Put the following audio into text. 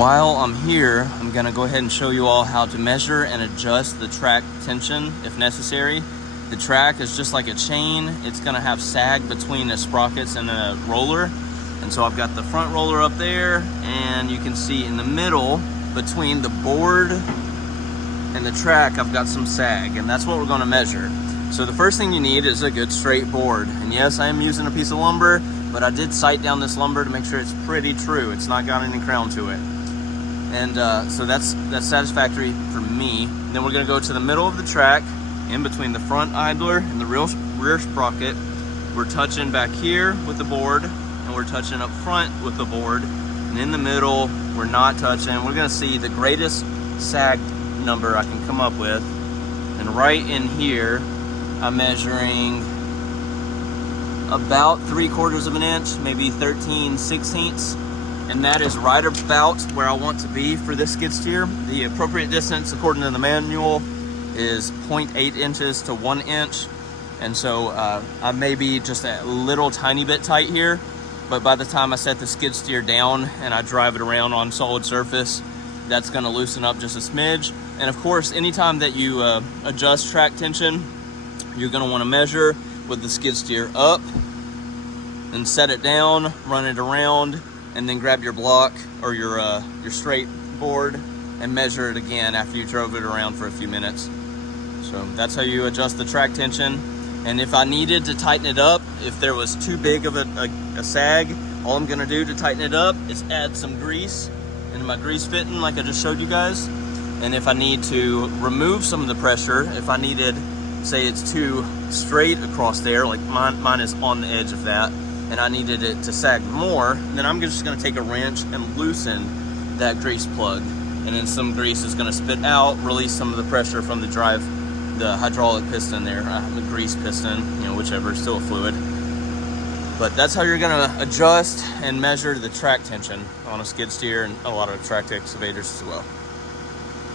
While I'm here, I'm gonna go ahead and show you all how to measure and adjust the track tension if necessary. The track is just like a chain. It's gonna have sag between the sprockets and the roller. And so I've got the front roller up there, and you can see in the middle between the board and the track, I've got some sag, and that's what we're gonna measure. So the first thing you need is a good straight board. And yes, I am using a piece of lumber, but I did sight down this lumber to make sure it's pretty true. It's not got any crown to it. And so that's satisfactory for me. Then we're gonna go to the middle of the track, in between the front idler and the rear sprocket. We're touching back here with the board, and we're touching up front with the board. And in the middle, we're not touching. We're gonna see the greatest sag number I can come up with. And right in here, I'm measuring about 3/4 of an inch, maybe 13/16. And that is right about where I want to be for this skid steer. The appropriate distance, according to the manual, is 0.8 inches to 1 inch. And so I may be just a little tiny bit tight here, but by the time I set the skid steer down and I drive it around on solid surface, that's gonna loosen up just a smidge. And of course, anytime that you adjust track tension, you're gonna wanna measure with the skid steer up and set it down, run it around, and then grab your block or your straight board and measure it again after you drove it around for a few minutes. So that's how you adjust the track tension. And if I needed to tighten it up, if there was too big of a sag, all I'm gonna do to tighten it up is add some grease into my grease fitting like I just showed you guys. And if I need to remove some of the pressure, if I needed, say it's too straight across there, like mine is on the edge of that, and I needed it to sag more, then I'm just gonna take a wrench and loosen that grease plug. And then some grease is gonna spit out, release some of the pressure from the hydraulic piston there, the grease piston, whichever, still a fluid. But that's how you're gonna adjust and measure the track tension on a skid steer and a lot of tracked excavators as well.